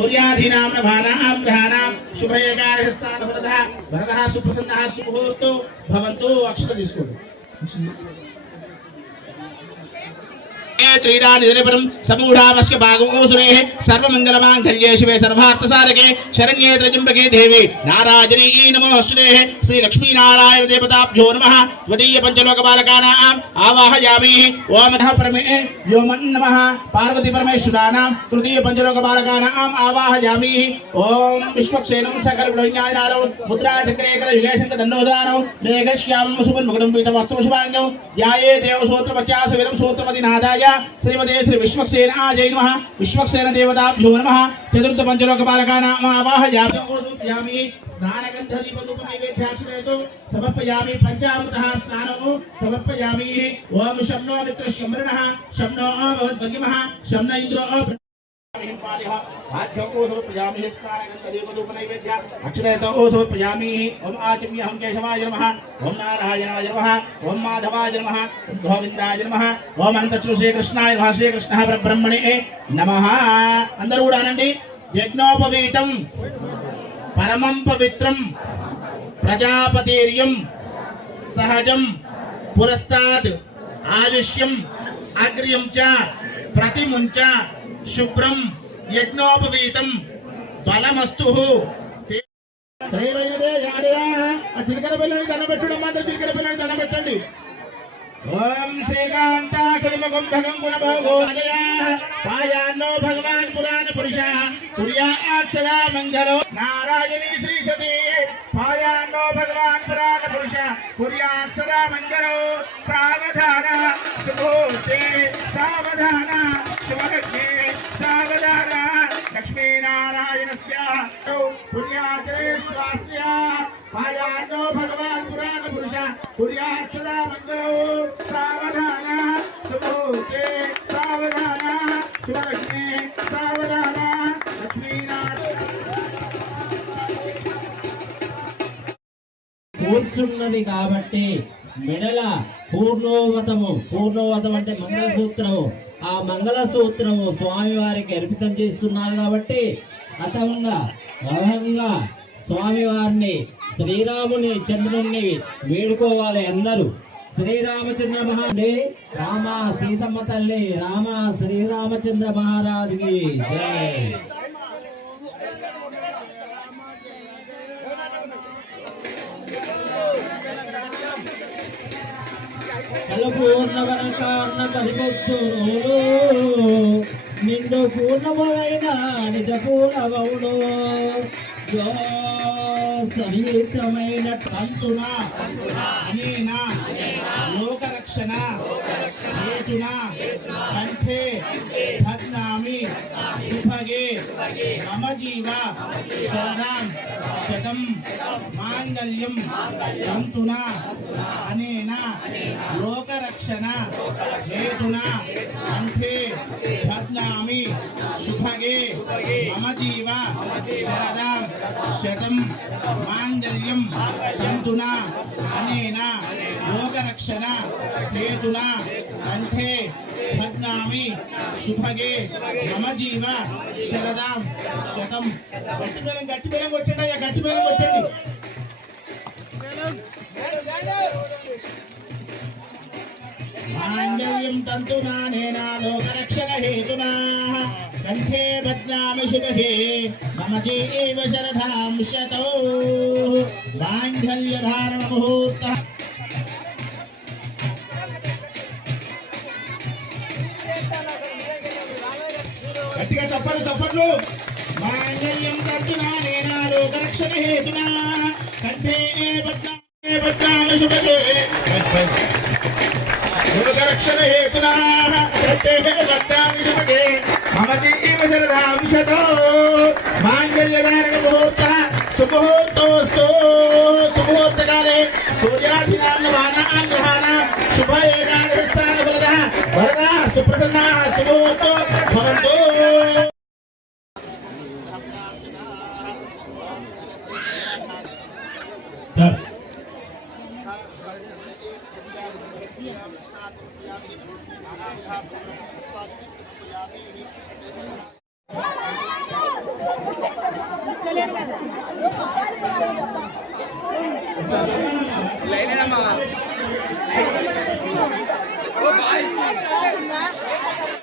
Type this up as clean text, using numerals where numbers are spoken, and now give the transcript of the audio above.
सूर्याधीनां नभानां ग्रहाणां शुभयोगारहस्तान् वरदः सुप्रसन्नः सुमुहूर्तो भवन्तु। अक्षत తీసుకోండి। त्रीडानिधनपरं समूढामस्य भागमोसुरे सर्वमंगलमांगल्ये शिवे सर्वार्थसारके शरण्ये त्र्यंबके देवी नारायणी नमोऽस्तुते। श्री लक्ष्मी नारायण देवताभ्यो नमः। त्वदीय पंचलोकबालकानाम् आवाहयामि। ओम नमः परमे व्योमन् नमः। पार्वती परमेश्वराणां तृतीय पंचलोकबालकानाम् आवाहयामि। ओम विश्वक्सेनं सकलविज्ञानारो मुद्राचक्रे करयुगेशं दण्डोदानो मेघश्यामं सुवर्णमुकुटं पीतवस्त्रशुभाङ्गं ध्याये देवसूत्रपचासविरं सूत्रपतिनादाय श्रीमते श्री विश्वक्सेन जय नमः। विश्वक्सेन देवताभ्यो नमः। चतुर्थ पंचलोकबालकानाम् आवाहयामि। स्नानगन्धदीपधूपनैवेद्याक्षतेतु समर्पयामि। पंचामृतः स्नानो समर्पयामि। ओम शं नो मित्रश्यमृणः शं नो भवद्भगिमः शं न इन्द्रो ओम आचम्यहं केशवाय नमः। ओम नारायणाय नमः। ओम माधवाय नमः। गोविंदाय नमः। ओम अनंत श्री कृष्णाय नमः। श्री कृष्ण परब्रह्मणे नमः। अंदरू కూడా అనండి। యజ్ఞోపవీతం परमं पवित्रं प्रजापतिर्यं सहजं पुरस्ताद् आदिश्यं अग्र्यं च प्रतिमुं च शुभ्रं यज्ञोपवीतं बलमस्तु। చిలకల పిల్లని దండబెట్టడం మాత్రం చిలకల పిల్లని దండబెట్టండి। ओम श्रीकांताकुलमुखं भगं गुणभोगोदयः पायान्नो भगवान् पुराण पुरुषः तुर्यात् सदा मंगलो नारायणी श्री सती पायान्नो भगवान् पुराण पुरुषः तुर्यात् सदा मंगलो। सावधान सुभोते सावधान शुभलक्ष्मी सावधान लक्ष्मी नारायणस्य तुर्याचरेश्वास्य पायान्नो भगवान् पुराण पुरुषः तुर्यात् सदा मंगलो। सावधान सुभोते सावधान शुभलक्ष्मी सावधान लक्ष्मी కూర్చున్నది కాబట్టి మెడల పూర్ణోవతం అంటే మంగళసూత్రము ఆ మంగళసూత్రము స్వామివారికి అర్పితం చేస్తున్నారు కాబట్టి అతనంగా స్వామివారిని శ్రీరాముని చంద్రుణ్ణి వేడుకోవాలి అందరూ। శ్రీరామచంద్ర మహారాజు రామ సీతమ్మ తల్లి రామ శ్రీరామచంద్ర మహారాజుకి జై। పూర్ణవనకారణ కలిపొద్దును నిండు పూర్ణమైన నిజ పూర్ణవౌడు సహితమైన తంతున అనేన లోకరక్షణ హేతున కంఠే భద్నామి శుభగే మమ జీవ శరదాం శతం మాంగళ్యం తంతున అనేన లోకరక్షణ హేతున కంఠే భద్నామి శుభగే మమ జీవ శరదాం శతం మాంగళ్యం తంతున అనేన లోకరక్షణ హేతున కంఠే భద్నామి శుభగే మమ జీవ శరదాం శతం। గట్టి బెల్లం కొట్టండి అయ్యా, గట్టి బెల్లం కొట్టండి। మాంగళ్యం తంతునా నేనా లోకరక్షణ హేతునా కంఠే బధ్నామి శుభగే మమ జీవ శరదాం శతో మాంగళ్యధారణ ముహూర్త। గట్టిగా చప్పట్లు। మాంగళ్యం తంతునా నేనా లోకరక్షణ హేతునా కంఠే బధ్నామి శుభగే లోకరక్షణ హేతునా కంఠే బధ్నామి శుభగే మమ జీవ శరదాం శతో మాంగళ్యధారణ ముహూర్త। సుముహూర్తోస్తు సుముహూర్తకాలే సూర్యాధీనాం నవానాం గ్రహాణాం శుభయోగారహస్తాన్ వరదः సుప్రసన్నः సుముహూర్తో భవంతు। లైనేనమ్మా